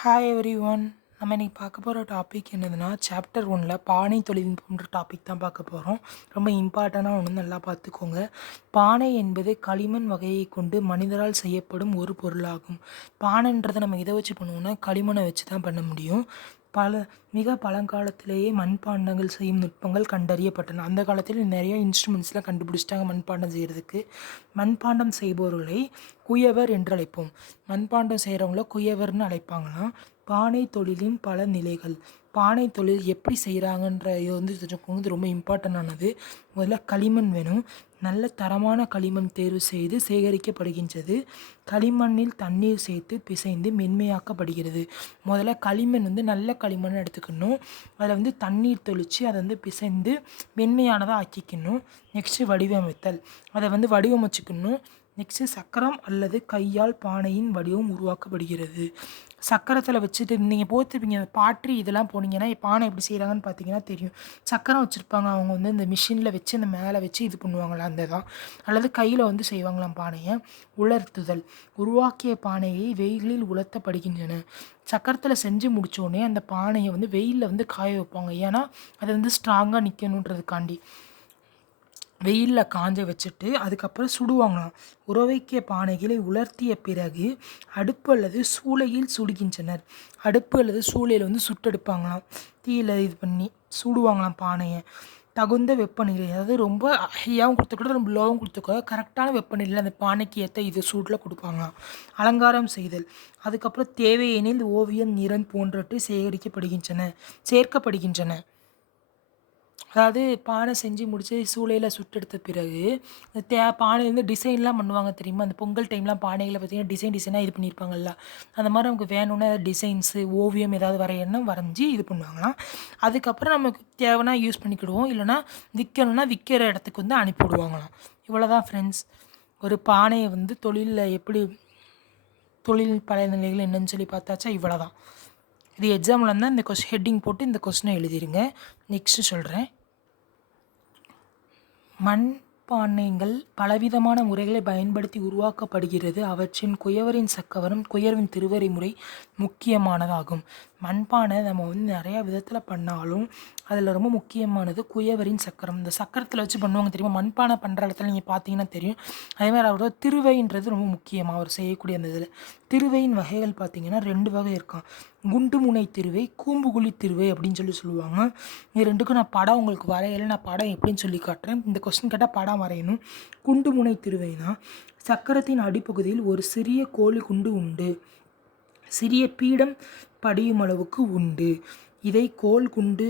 Hi every one. நம்ம இன்றைக்கி பார்க்க போகிற டாபிக் என்னதுன்னா சாப்டர் 1ல் பானை தொழில்நுட்பம்ன்ற டாபிக் தான் பார்க்க போகிறோம். ரொம்ப இம்பார்ட்டண்ட்டாக ஒன்று நல்லா பார்த்துக்கோங்க. பானை என்பது களிமண் வகையை கொண்டு மனிதரால் செய்யப்படும் ஒரு பொருளாகும். பானைன்றதை நம்ம இதை வச்சு பண்ணுவோம்னா களிமண்ணை வச்சு தான் பண்ண முடியும். மிக பழங்காலத்திலேயே மண்பாண்டங்கள் செய்யும் நுட்பங்கள் கண்டறியப்பட்டன. அந்த காலத்தில் நிறைய இன்ஸ்ட்ருமெண்ட்ஸ்லாம் கண்டுபிடிச்சிட்டாங்க மண்பாண்டம் செய்கிறதுக்கு. மண்பாண்டம் செய்பவர்களை குயவர் என்று அழைப்போம். மண்பாண்டம் செய்கிறவங்கள குயவர்னு அழைப்பாங்கன்னா. பானை தொழிலின் பல நிலைகள். பானை தொழில் எப்படி செய்கிறாங்கன்ற இது வந்து தெரிஞ்சுக்கோங்க. ரொம்ப இம்பார்ட்டண்டானது. முதல்ல களிமண் வேணும். நல்ல தரமான களிமண் தேர்வு செய்து சேகரிக்கப்படுகின்றது. களிமண்ணில் தண்ணீர் சேர்த்து பிசைந்து மென்மையாக்கப்படுகிறது. முதல்ல களிமண் வந்து நல்ல களிமண் எடுத்துக்கணும். அதில் வந்து தண்ணீர் தெளித்து அதை வந்து பிசைந்து மென்மையானதாக ஆக்கிக்கணும். நெக்ஸ்ட்டு வடிவமைத்தல். அதை வந்து வடிவமைச்சுக்கணும். நெக்ஸ்ட்டு சக்கரம் அல்லது கையால் பானையின் வடிவம் உருவாக்கப்படுகிறது. சக்கரத்தில் வச்சுட்டு நீங்கள் போத்துப்பீங்க பாட்ரி இதெல்லாம் போனீங்கன்னா பானை எப்படி செய்கிறாங்கன்னு பார்த்தீங்கன்னா தெரியும். சக்கரம் வச்சுருப்பாங்க. அவங்க வந்து இந்த மிஷினில் வச்சு இந்த மேலே வச்சு இது பண்ணுவாங்களா அந்த தான். அல்லது கையில் வந்து செய்வாங்களாம் பானையை. உலர்த்துதல். உருவாக்கிய பானையை வெயிலில் உலர்த்தப்படுகின்றன. சக்கரத்தில் செஞ்சு முடித்தோடனே அந்த பானையை வந்து வெயிலில் வந்து காய வைப்பாங்க. ஏன்னா அது வந்து ஸ்ட்ராங்காக நிற்கணுன்றதுக்காண்டி வெயிலில் காஞ்ச வச்சுட்டு அதுக்கப்புறம் சுடுவாங்களாம். உறவைக்கிய பானைகளை உலர்த்திய பிறகு அடுப்பு அல்லது சூளையில் சுடுகின்றனர். அடுப்பு அல்லது சூளையில் வந்து சுட்டெடுப்பாங்களாம். தீயில் இது பண்ணி சுடுவாங்களாம் பானையை. தகுந்த வெப்பநிலை, அதாவது ரொம்ப ஹையாகவும் கொடுத்துக்கூட ரொம்ப லோவும் கொடுத்துக்கூட கரெக்டான வெப்பநிலையில் அந்த பானைக்கு ஏற்ற இது சூட்டில் கொடுப்பாங்களாம். அலங்காரம் செய்தல். அதுக்கப்புறம் தேவையெனில் ஓவியம், நிறம் போன்றவற்றை சேர்க்கப்படுகின்றன. அதாவது பானை செஞ்சு முடித்து சூளையில் சுட்டெடுத்த பிறகு பானையிலேருந்து டிசைன்லாம் பண்ணுவாங்க தெரியுமா? அந்த பொங்கல் டைம்லாம் பானைகளை பார்த்திங்கன்னா டிசைனாக இது பண்ணியிருப்பாங்கல்ல. அந்த மாதிரி நமக்கு வேணும்னா டிசைன்ஸு ஓவியம் ஏதாவது வரையணும்னா வரைஞ்சி இது பண்ணுவாங்களாம். அதுக்கப்புறம் நமக்கு தேவைன்னா யூஸ் பண்ணிக்கிடுவோம். இல்லைனா விற்கணுன்னா விற்கிற இடத்துக்கு வந்து அனுப்பிவிடுவாங்களாம். இவ்வளோதான் ஃப்ரெண்ட்ஸ். ஒரு பானையை வந்து தொழிலில் எப்படி தொழில் பல நிலைகள் என்னன்னு சொல்லி பார்த்தாச்சா இவ்வளோ தான். இது எக்ஸாமில் இருந்தால் இந்த ஹெட்டிங் போட்டு இந்த கொஸ்டினை எழுதிடுங்க. நெக்ஸ்ட்டு சொல்கிறேன். மண்பானைகள் பலவிதமான முறைகளை பயன்படுத்தி உருவாக்கப்படுகிறது. அவற்றின் குயவரின் சக்கரம் குயவரின் திருவரை முறை முக்கியமானதாகும். மண்பானை நம்ம வந்து நிறையா விதத்தில் பண்ணாலும் அதில் ரொம்ப முக்கியமானது குயவரின் சக்கரம். இந்த சக்கரத்தில் வச்சு பண்ணுவாங்க தெரியுமா? மண்பானை பண்ணுற இடத்துல நீங்கள் பார்த்தீங்கன்னா தெரியும். அதேமாதிரி அவரோட திருவைன்றது ரொம்ப முக்கியமாக அவர் செய்யக்கூடிய அந்த இதில். திருவையின் வகைகள் பார்த்திங்கன்னா 2 வகை இருக்கான். குண்டு முனை திருவை, கூம்புகுழி திருவை அப்படின்னு சொல்லுவாங்க. இது ரெண்டுக்கும் நான் படம் உங்களுக்கு வரையலை. நான் படம் எப்படின்னு சொல்லி காட்டுறேன். இந்த கொஸ்டின் கேட்டால் படம் வரையணும். குண்டு முனை திருவைனா சக்கரத்தின் அடிப்பகுதியில் ஒரு சிறிய கோழி குண்டு உண்டு. சிறிய பீடம் படியும் அளவுக்கு உண்டு. இதை கோல் குண்டு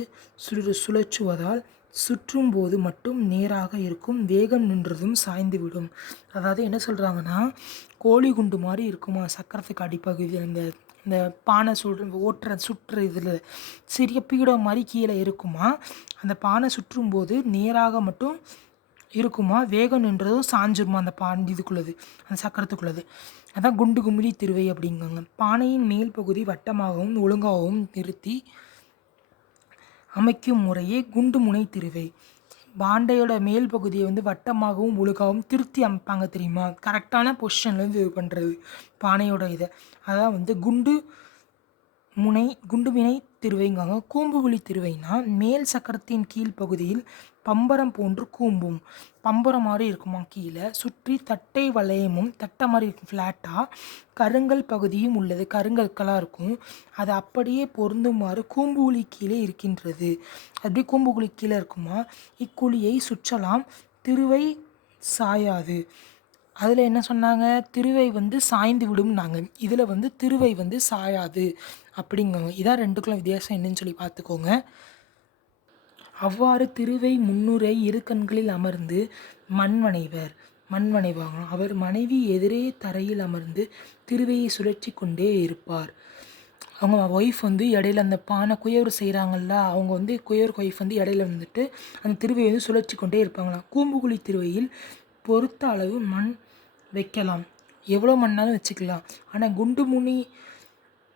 சுழற்றுவதால் சுற்றும் போது மட்டும் நேராக இருக்கும். வேகம் நின்றதும் சாய்ந்துவிடும். அதாவது என்ன சொல்கிறாங்கன்னா, கோழி குண்டு மாதிரி இருக்குமா சக்கரத்துக்கு அடிப்பகுதியில் இந்த இந்த பானை சுற்றுற இதில் சிறிய பீடம் மாதிரி கீழே இருக்குமா. அந்த பானை சுற்றும் போது நேராக மட்டும் இருக்குமா. வேகம் நின்றதும் சாஞ்சிருமா அந்த இதுக்குள்ளது, அந்த சக்கரத்துக்குள்ளது. அதான் குண்டு குமிழி திருவை அப்படிங்காங்க. பானையின் மேல் பகுதி வட்டமாகவும் ஒழுங்காகவும் நிறுத்தி அமைக்கும் முறையே குண்டு முனை திருவை. பாண்டையோட மேல் பகுதியை வந்து வட்டமாகவும் ஒழுங்காகவும் திருத்தி அமைப்பாங்க தெரியுமா? கரெக்டான பொசிஷன்லேருந்து இது பண்ணுறது பானையோட இதை. அதான் வந்து குண்டுவினை திருவைங்காங்க. கூம்புகுழி திருவைனா மேல் சக்கரத்தின் கீழ்ப்பகுதியில் பம்பரம் போன்று கூம்பும். பம்பரம் மாதிரி இருக்குமா கீழே சுற்றி தட்டை வளையமும் தட்டை மாதிரி இருக்கும் ஃப்ளாட்டாக. கருங்கல் பகுதியும் உள்ளது. கருங்கற்களாக இருக்கும். அது அப்படியே பொருந்துமாறு கூம்புகுழி கீழே இருக்கின்றது. அப்படி கூம்புகுழி கீழே இருக்குமா. இக்குழியை சுற்றலாம். திருவை சாயாது. அதில் என்ன சொன்னாங்க? திருவை வந்து சாய்ந்து விடும்னாங்க. இதில் வந்து திருவை வந்து சாயாது அப்படிங்காங்க. இதான் ரெண்டுக்குள்ள வித்தியாசம் என்னன்னு சொல்லி பார்த்துக்கோங்க. அவ்வாறு திருவை முன்னுரை இரு கண்களில் அமர்ந்து மண்வனைவாங்க. அவர் மனைவி எதிரே தரையில் அமர்ந்து திருவையை சுழற்றி கொண்டே இருப்பார். அவங்க ஒய்ஃப் வந்து இடையில அந்த பானை குயவர் செய்கிறாங்கல்ல, அவங்க வந்து குயவர் ஒய்ஃப் வந்து இடையில வந்துட்டு அந்த திருவையை வந்து சுழற்றி கொண்டே இருப்பாங்களாம். கூம்புகுழி திருவையில் பொறுத்த அளவு மண் வைக்கலாம். எவ்வளோ மண்ணாலும் வச்சுக்கலாம். ஆனால் குண்டு முனி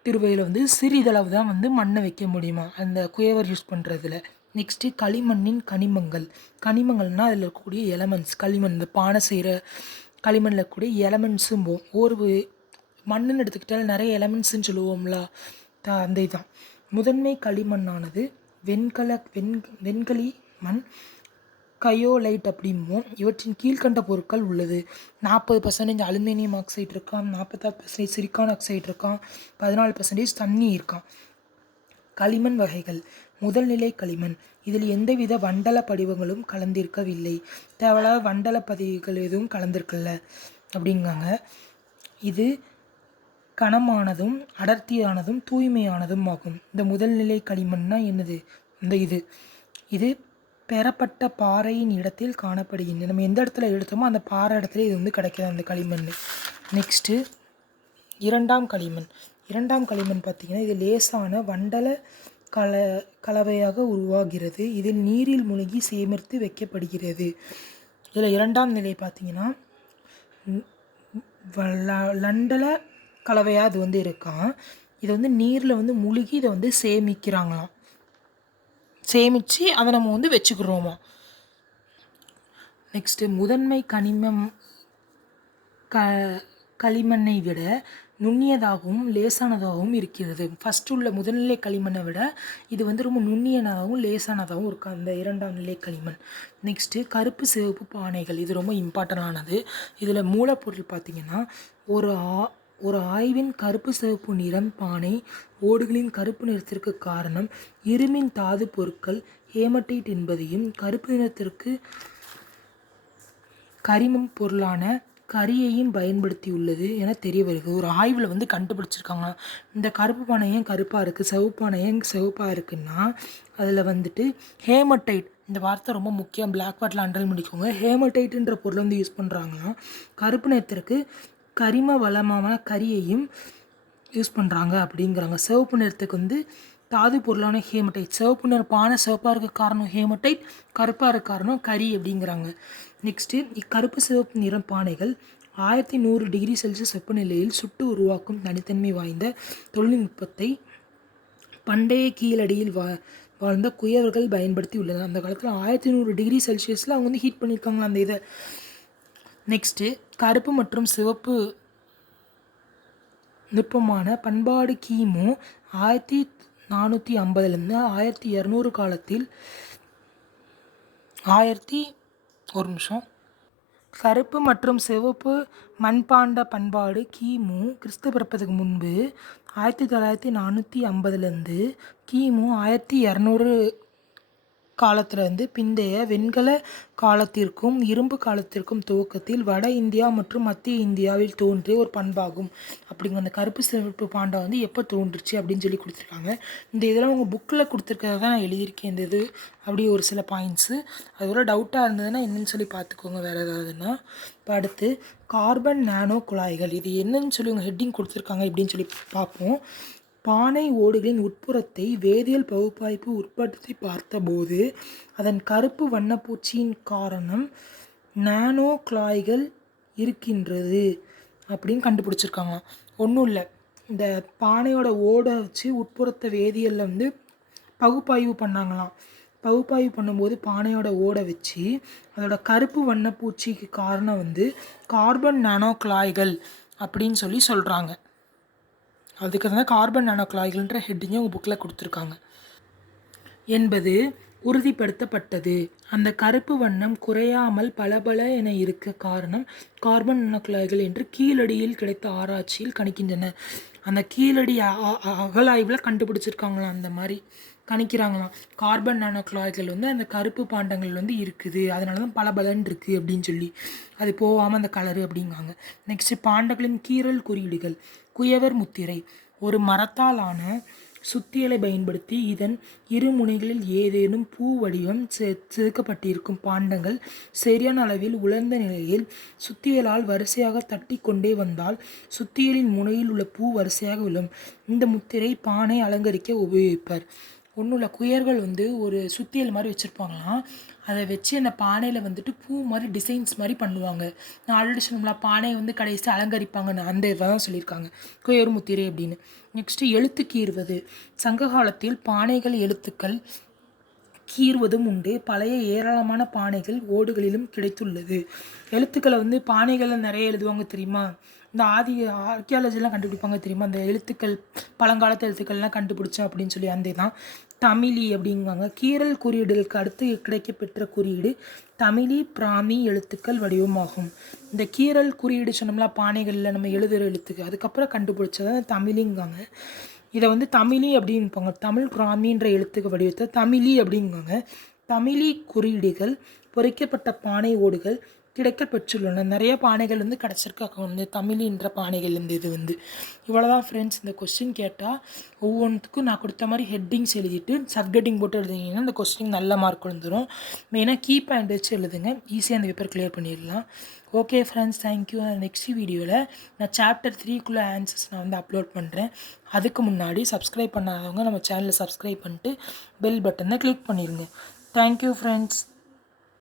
திருவையில் வந்து சிறிதளவு தான் வந்து மண்ணை வைக்க முடியுமா அந்த குயவர் யூஸ் பண்ணுறதுல. நெக்ஸ்ட்டு களிமண்ணின் கனிமங்கள்னால் அதில் இருக்கக்கூடிய எலமெண்ட்ஸ். களிமண் இந்த பானை செய்கிற களிமண்ணில் இருக்கக்கூடிய எலமெண்ட்ஸும் ஒரு மண்ணுன்னு எடுத்துக்கிட்டால் நிறைய எலமெண்ட்ஸ்ன்னு சொல்லுவோம்ல, அந்த இதுதான். முதன்மை களிமண்ணானது வெண்களி மண், கயோலைட் அப்படிம்போம். இவற்றின் கீழ்கண்ட பொருட்கள் உள்ளது. 40% அலுமினியம் ஆக்சைடு இருக்கான், 46% சிலிக்கான் ஆக்சைடு இருக்கான், 14% தண்ணி இருக்கான். களிமண் வகைகள். முதல்நிலை களிமண். இதில் எந்தவித வண்டல படிவங்களும் கலந்திருக்கவில்லை. தேவையில்லாத வண்டல பதிவுகள் எதுவும் கலந்திருக்கல அப்படிங்காங்க. இது கனமானதும் அடர்த்தியானதும் தூய்மையானதும் ஆகும். இந்த முதல்நிலை களிமண்னா என்னது? இது பெறப்பட்ட பாறையின் இடத்தில் காணப்படுகின்றன. நம்ம எந்த இடத்துல எடுத்தோமோ அந்த பாறை இடத்துல இது கிடைக்கிது அந்த களிமண். நெக்ஸ்ட்டு இரண்டாம் களிமண். இரண்டாம் களிமண் பார்த்திங்கன்னா இது லேசான வண்டல கலவையாக உருவாகிறது. இதில் நீரில் மூழ்கி சேமித்து வைக்கப்படுகிறது. இதில் இரண்டாம் நிலை பார்த்திங்கன்னா லண்டல கலவையாக அது இருக்கான். இதை நீரில் மூழ்கி இதை சேமிக்கிறாங்களாம். சேமித்து அதை நம்ம வச்சுக்கிறோமா. நெக்ஸ்ட்டு முதன்மை களிமண்ணை விட நுண்ணியதாகவும் லேசானதாகவும் இருக்கிறது. ஃபஸ்ட்டு உள்ள முதல்நிலை களிமண்ணை விட இது ரொம்ப நுண்ணியதாகவும் லேசானதாகவும் இருக்குது அந்த இரண்டாம் நிலை களிமண். நெக்ஸ்ட்டு கருப்பு சிவப்பு பானைகள். இது ரொம்ப இம்பார்ட்டண்டானது. இதில் மூலப்பொருள் பார்த்திங்கன்னா ஒரு ஆய்வின் கருப்பு சிவப்பு நிறம் பானை ஓடுகளின் கருப்பு நிறத்திற்கு காரணம் இரும்பின் தாது பொருட்கள் ஹேமடைட் என்பதையும் கருப்பு நிறத்திற்கு கரிமம் பொருளான கரியையும் பயன்படுத்தியுள்ளது என தெரிய வருகிறது. ஒரு ஆய்வில் கண்டுபிடிச்சிருக்காங்க. இந்த கருப்பு பானை ஏன் கருப்பாக இருக்குது, சிவப்பு பானை ஏன் சிவப்பாக இருக்குன்னா அதில் ஹேமடைட், இந்த வார்த்தை ரொம்ப முக்கியம், பிளாக் பாட்டில் அண்டர்லைன் பண்ணிக்கோங்க. ஹேமடைட்டுன்ற பொருளை யூஸ் பண்ணுறாங்கன்னா கருப்பு நிறத்திற்கு கரிம வளமான கரியையும் யூஸ் பண்ணுறாங்க அப்படிங்கிறாங்க. சிவப்பு நிறத்துக்கு தாது பொருளான ஹேமடைட். சிவப்பு நிற பானை சிவப்பாக இருக்க காரணம் ஹேமடைட், கருப்பாக இருக்க காரணம் கரி அப்படிங்கிறாங்க. நெக்ஸ்ட்டு இக்கருப்பு சிவப்பு நிற பானைகள் 1100 டிகிரி செல்சியஸ் வெப்பநிலையில் சுட்டு உருவாக்கும் தனித்தன்மை வாய்ந்த தொழில்நுட்பத்தை பண்டைய கீழடியில் வாழ்ந்த குயவர்கள் பயன்படுத்தி உள்ளனர். அந்த காலத்தில் 1100 டிகிரி செல்சியஸில் அவங்க ஹீட் பண்ணியிருக்காங்களா அந்த இதை. நெக்ஸ்ட்டு கருப்பு மற்றும் சிவப்பு நுட்பமான பண்பாடு கிமு 1450 1200 காலத்தில் கருப்பு மற்றும் சிவப்பு மண்பாண்ட பண்பாடு கிமு கிறிஸ்து பிறப்பதுக்கு முன்பு 1450 கிமு 1200 காலத்திலிருந்து பிந்தைய வெண்கல காலத்திற்கும் இரும்பு காலத்திற்கும் துவக்கத்தில் வட இந்தியா மற்றும் மத்திய இந்தியாவில் தோன்றிய ஒரு பண்பாகும். அப்படிங்க அந்த கருப்பு சிவப்பு பாண்டா எப்போ தோன்றுச்சு அப்படின்னு சொல்லி கொடுத்துருக்காங்க. இந்த இதெல்லாம் உங்கள் புக்கில் கொடுத்துருக்கிறத தான் நான் எழுதியிருக்கேன். இந்த இது அப்படி ஒரு சில பாயிண்ட்ஸு. அதோட டவுட்டாக இருந்ததுன்னா என்னன்னு சொல்லி பார்த்துக்கோங்க வேறு ஏதாவதுன்னா. இப்போ அடுத்து கார்பன் நானோ குழாய்கள். இது என்னன்னு சொல்லி உங்கள் ஹெட்டிங் கொடுத்துருக்காங்க இப்படின்னு சொல்லி பார்ப்போம். பானை ஓடுகளின் உட்புறத்தை வேதியியல் பகுப்பாய்வு உட்படுத்தி பார்த்தபோது அதன் கருப்பு வண்ணப்பூச்சியின் காரணம் நானோ குழாய்கள் இருக்கின்றது அப்படின்னு கண்டுபிடிச்சிருக்காங்க. ஒன்றும் இல்லை, இந்த பானையோட ஓடை வச்சு உட்புறத்தை வேதியியலில் பகுப்பாய்வு பண்ணாங்களாம். பகுப்பாய்வு பண்ணும்போது பானையோட ஓடை வச்சு அதோட கருப்பு வண்ணப்பூச்சிக்கு காரணம் கார்பன் நானோ குழாய்கள் அப்படின்னு சொல்லி சொல்கிறாங்க. அதுக்கு தான் கார்பன் நானோ குழாய்கள்ன்ற ஹெட்டிங்கே உங்கள் புக்கில் கொடுத்துருக்காங்க என்பது உறுதிப்படுத்தப்பட்டது. அந்த கருப்பு வண்ணம் குறையாமல் பளபள என இருக்க காரணம் கார்பன் நானோ குழாய்கள் என்று கீழடியில் கிடைத்த ஆராய்ச்சியில் கணிக்கின்றன. அந்த கீழடி அகலாய்வில் கண்டுபிடிச்சிருக்காங்களாம். அந்த மாதிரி கணிக்கிறாங்களாம். கார்பன் நானோ குழாய்கள் அந்த கருப்பு பாண்டங்கள் இருக்குது, அதனால தான் பளபளன்னு இருக்குது அப்படின்னு சொல்லி அது போகாமல் அந்த கலரு அப்படிங்காங்க. நெக்ஸ்ட்டு பாண்டங்களின் கீறல் குறியீடுகள். குயவர் முத்திரை ஒரு மரத்தாலான சுத்தியலை பயன்படுத்தி இதன் இரு முனைகளில் ஏதேனும் பூ வடிவம் செதுக்கப்பட்டிருக்கும் பாண்டங்கள் சரியான அளவில் உலர்ந்த நிலையில் சுத்தியலால் வரிசையாக தட்டி கொண்டே வந்தால் சுத்தியலின் முனையில் உள்ள பூ வரிசையாக விழும். இந்த முத்திரை பானை அலங்கரிக்க உபயோகிப்பர். ஒன்றும் இல்லை, குயர்கள் ஒரு சுத்தியல் மாதிரி வச்சுருப்பாங்களாம். அதை வச்சு அந்த பானையில் பூ மாதிரி டிசைன்ஸ் மாதிரி பண்ணுவாங்க. நான் ஆல்ரெடி சொன்னோம்ல, பானையை கடைசி அலங்கரிப்பாங்கன்னு, அந்த இதை தான் சொல்லியிருக்காங்க குயர் முத்திரை அப்படின்னு. நெக்ஸ்ட்டு எழுத்து கீறுவது. சங்க காலத்தில் பானைகள் எழுத்துக்கள் கீறுவதும் உண்டு. பழைய ஏராளமான பானைகள் ஓடுகளிலும் கிடைத்துள்ளது. எழுத்துக்களை பானைகளில் நிறைய எழுதுவாங்க தெரியுமா? இந்த ஆர்கியாலஜிலாம் கண்டுபிடிப்பாங்க தெரியுமா, அந்த எழுத்துக்கள் பழங்காலத்து எழுத்துக்கள்லாம் கண்டுபிடிச்சேன் அப்படின்னு சொல்லி அந்த தான் தமிழி அப்படிங்குவாங்க. கீரல் குறியீடுகளுக்கு அடுத்து கிடைக்கப்பெற்ற குறியீடு தமிழி பிராமி எழுத்துக்கள் வடிவமாகும். இந்த கீரல் குறியீடு சொன்னோம்னா பானைகளில் நம்ம எழுதுகிற எழுத்துக்கு அதுக்கப்புறம் கண்டுபிடிச்சது தமிழிங்காங்க. இதை வந்து தமிழி அப்படின்பாங்க. தமிழ் பிராமின்ற எழுத்துக்கு வடிவத்தை தமிழி அப்படிங்குவாங்க. தமிழி குறியீடுகள் பொறிக்கப்பட்ட பானை ஓடுகள் கிடைக்க பெற்றுள்ளன. நிறைய பானைகள் வந்து கிடச்சிருக்காங்க வந்து தமிழின்ற பானைகள் இருந்து. இது வந்து இவ்வளோதான் ஃப்ரெண்ட்ஸ். இந்த கொஸ்டின் கேட்டால் ஒவ்வொன்றுத்துக்கும் நான் கொடுத்த மாதிரி ஹெட்டிங்ஸ் எழுதிட்டு சப்ஹெட்டிங் போட்டு எழுதிங்கன்னா இந்த கொஸ்டின் நல்ல மார்க் வந்துடும். மெயினாக கீ பாயிண்ட் வச்சு எழுதுங்க, ஈஸியாக அந்த பேப்பர் கிளியர் பண்ணிடலாம். Okay friends, thank you. நெக்ஸ்ட் வீடியோவில் நான் சாப்டர் 3க்குள்ளே ஆன்சர்ஸ் நான் வந்து அப்லோட் பண்ணுறேன். அதுக்கு முன்னாடி சப்ஸ்கிரைப் பண்ணாதவங்க நம்ம சேனலை சப்ஸ்கிரைப் பண்ணிட்டு பெல் பட்டனை கிளிக் பண்ணிடுங்க. Thank you friends.